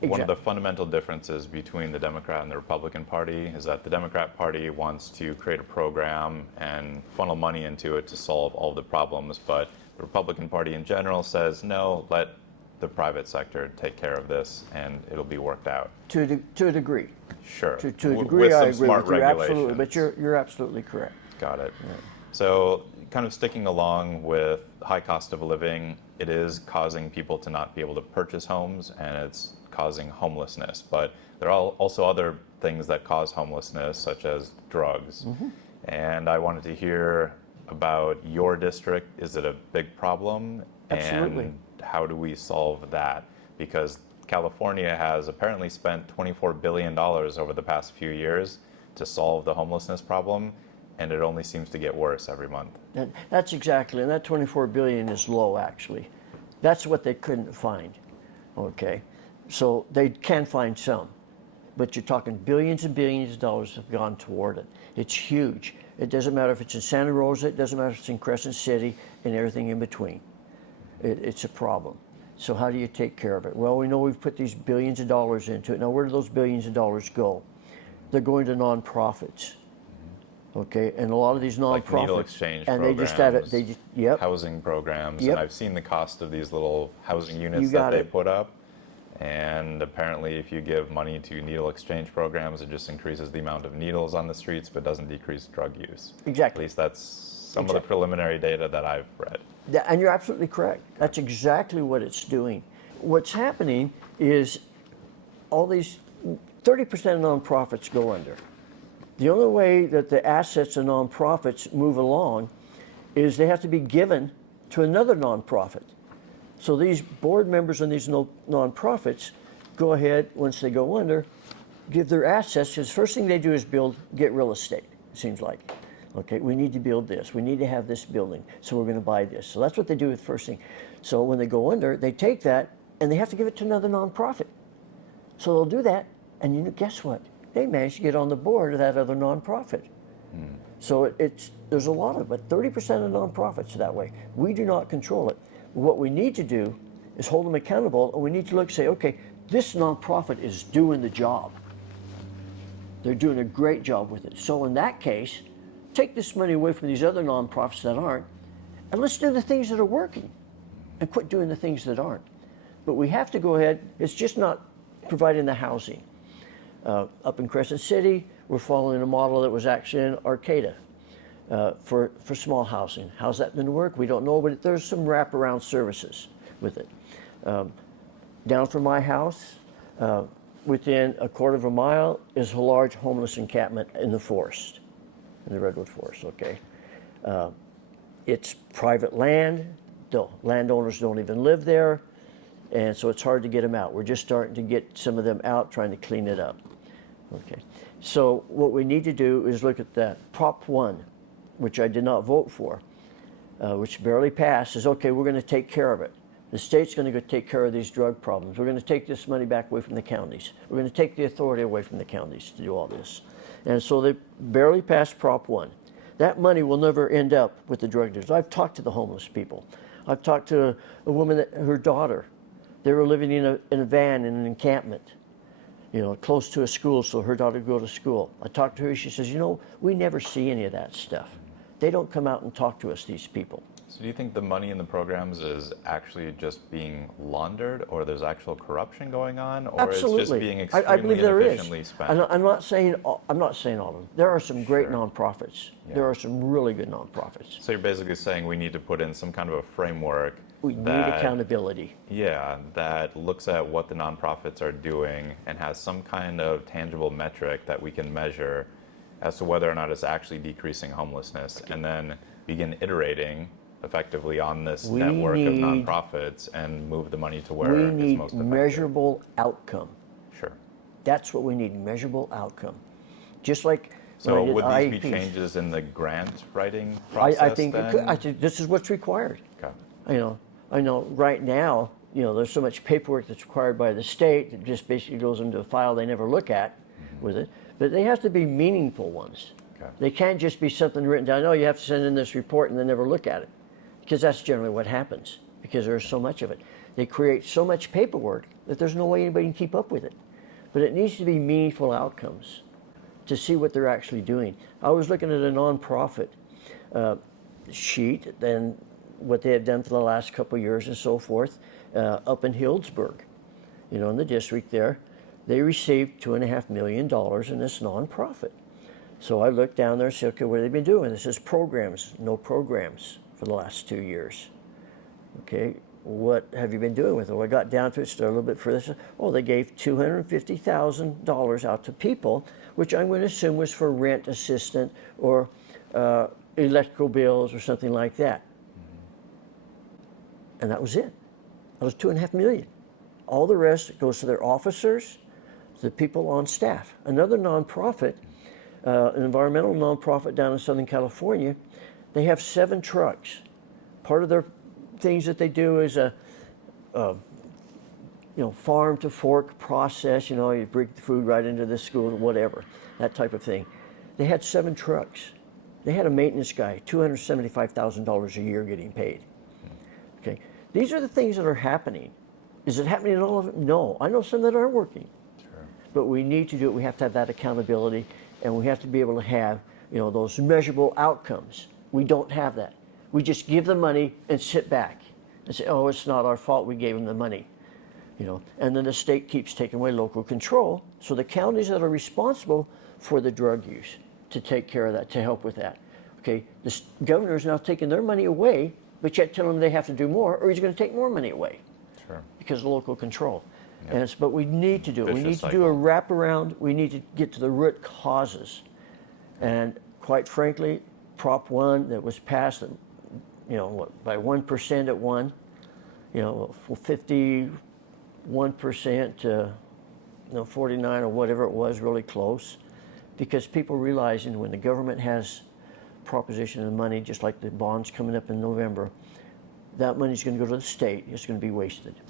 One of the fundamental differences between the Democrat and the Republican Party is that the Democrat Party wants to create a program and funnel money into it to solve all the problems, but the Republican Party in general says, no, let the private sector take care of this and it'll be worked out. To a degree. Sure. To a degree, I agree with you, absolutely, but you're absolutely correct. Got it. Yeah. So kind of sticking along with high cost of living, it is causing people to not be able to purchase homes, and it's causing homelessness. But there are also other things that cause homelessness, such as drugs. Mm-hmm. And I wanted to hear about your district. Is it a big problem? Absolutely. And how do we solve that? Because California has apparently spent $24 billion over the past few years to solve the homelessness problem, and it only seems to get worse every month. That's exactly, and that $24 billion is low, actually. That's what they couldn't find, okay? So they can find some, but you're talking billions and billions of dollars have gone toward it. It's huge. It doesn't matter if it's in Santa Rosa, it doesn't matter if it's in Crescent City, and everything in between. It's a problem. So how do you take care of it? Well, we know we've put these billions of dollars into it. Now, where do those billions of dollars go? They're going to nonprofits. Okay, and a lot of these nonprofits, like needle exchange and programs, they just yep, housing programs, yep. And I've seen the cost of these little housing units that they put up, and apparently if you give money to needle exchange programs, it just increases the amount of needles on the streets, but doesn't decrease drug use. Exactly. At least that's some of the preliminary data that I've read. And you're absolutely correct. That's exactly what it's doing. What's happening is all these 30% of nonprofits go under. The only way that the assets of nonprofits move along is they have to be given to another nonprofit. So these board members in these nonprofits go ahead, once they go under, give their assets, because the first thing they do is get real estate, it seems like. Okay, we need to build this, we need to have this building, so we're going to buy this. So that's what they do with the first thing. So when they go under, they take that and they have to give it to another nonprofit. So they'll do that, and guess what? They managed to get on the board of that other nonprofit. So there's a lot of it, but 30% of nonprofits are that way. We do not control it. What we need to do is hold them accountable, and we need to look and say, okay, this nonprofit is doing the job. They're doing a great job with it. So in that case, take this money away from these other nonprofits that aren't, and let's do the things that are working and quit doing the things that aren't. But we have to go ahead, it's just not providing the housing. Up in Crescent City, we're following a model that was actually in Arcata for small housing. How's that going to work? We don't know, but there's some wraparound services with it. Down from my house, within a quarter of a mile, is a large homeless encampment in the forest, in the redwood forest, okay? It's private land. The landowners don't even live there, and so it's hard to get them out. We're just starting to get some of them out, trying to clean it up. Okay, so what we need to do is look at that Prop 1, which I did not vote for, which barely passed, is okay, we're going to take care of it. The state's going to go take care of these drug problems. We're going to take this money back away from the counties. We're going to take the authority away from the counties to do all this. And so they barely passed Prop 1. That money will never end up with the drug dealers. I've talked to the homeless people. I've talked to a woman, her daughter, they were living in a van in an encampment, close to a school, so her daughter could go to school. I talked to her, she says, we never see any of that stuff. They don't come out and talk to us, these people. So do you think the money in the programs is actually just being laundered, or there's actual corruption going on, or Absolutely. It's just being extremely I believe there inefficiently is. spent? I'm not saying all of them. There are some great nonprofits. Yeah. There are some really good nonprofits. So you're basically saying we need to put in some kind of a framework. We need accountability. Yeah, that looks at what the nonprofits are doing and has some kind of tangible metric that we can measure as to whether or not it's actually decreasing homelessness, and then begin iterating effectively on this network of nonprofits and move the money to where it's most effective. We need measurable outcome. Sure. That's what we need, measurable outcome. Just like so would these IEPs. be changes in the grant writing process I think then? I think this is what's required. Okay. I know right now, there's so much paperwork that's required by the state that just basically goes into a file they never look at with it. But they have to be meaningful ones. Okay. They can't just be something written down, oh, you have to send in this report and then never look at it. Because that's generally what happens, because there's so much of it. They create so much paperwork that there's no way anybody can keep up with it. But it needs to be meaningful outcomes to see what they're actually doing. I was looking at a nonprofit sheet and what they had done for the last couple of years and so forth up in Healdsburg, in the district there. They received $2.5 million in this nonprofit. So I looked down there and said, okay, what have they been doing? This is programs, no programs for the last 2 years. Okay, what have you been doing with it? Well, I got down to it, started a little bit further. Oh, they gave $250,000 out to people, which I'm going to assume was for rent assistance or electrical bills or something like that. And that was it. That was $2.5 million. All the rest goes to their officers, to the people on staff. Another nonprofit, an environmental nonprofit down in Southern California, they have 7 trucks. Part of their things that they do is a farm to fork process. You bring the food right into the school, whatever, that type of thing. They had 7 trucks. They had a maintenance guy, $275,000 a year getting paid. Okay, these are the things that are happening. Is it happening in all of them? No, I know some that aren't working. Sure. But we need to do it. We have to have that accountability, and we have to be able to have, those measurable outcomes. We don't have that. We just give the money and sit back and say, oh, it's not our fault, we gave them the money. And then the state keeps taking away local control. So the counties that are responsible for the drug use to take care of that, to help with that. Okay, the governor is now taking their money away, but yet telling them they have to do more, or he's going to take more money away. Sure. Because of local control. Yep. But we need to do it. We need to do a wraparound. We need to get to the root causes. And quite frankly, Prop 1 that was passed, by 1% at one, 51% to 49 or whatever it was, really close. Because people realizing when the government has proposition of money, just like the bonds coming up in November, that money's going to go to the state. It's going to be wasted.